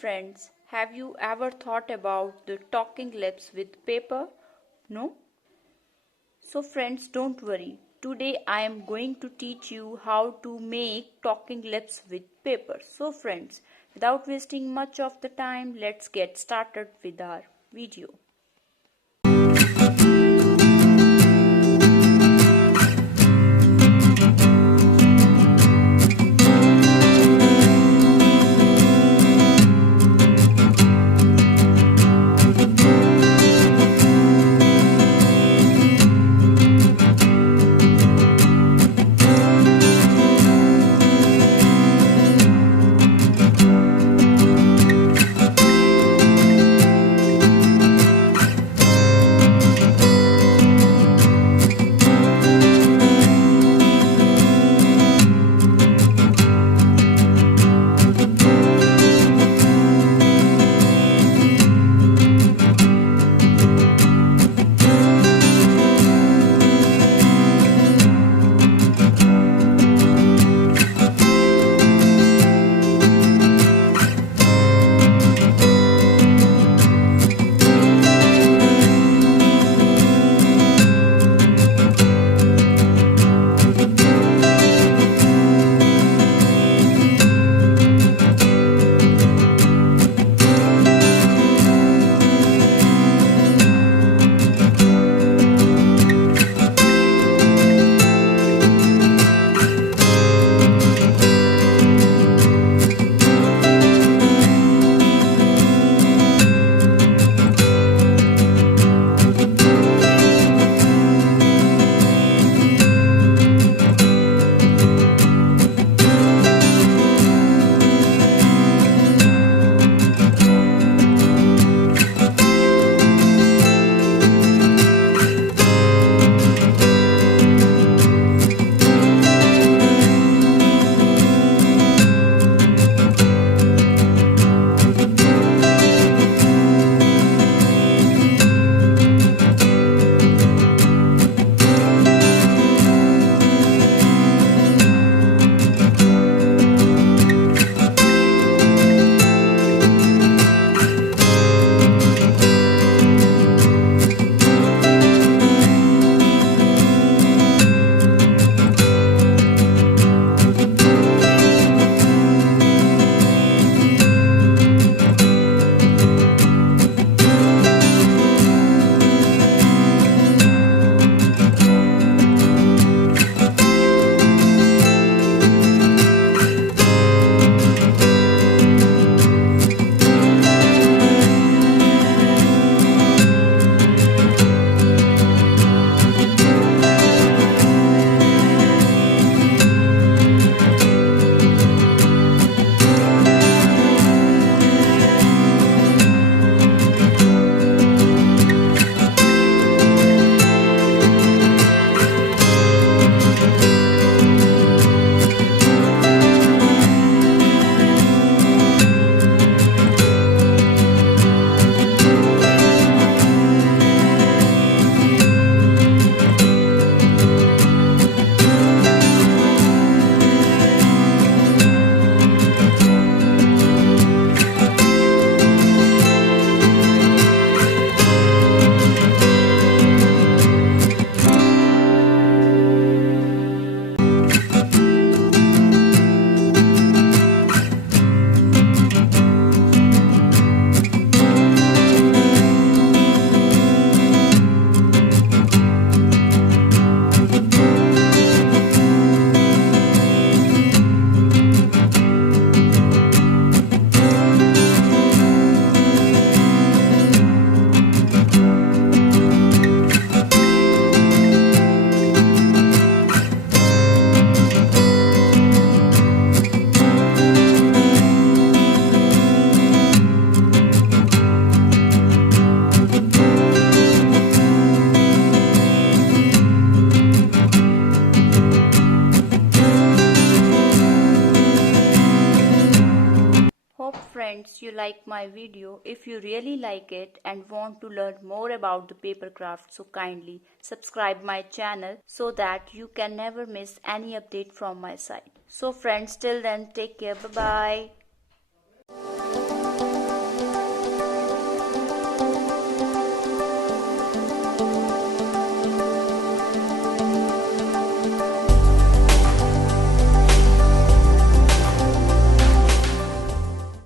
friends, have you ever thought about the talking lips with paper? No? So friends, don't worry. Today I am going to teach you how to make talking lips with paper. So friends, without wasting much of the time, let's get started with our video. Friends, you like my video. If you really like it and want to learn more about the paper craft, so kindly subscribe my channel so that you can never miss any update from my side. So friends, till then, take care. Bye bye.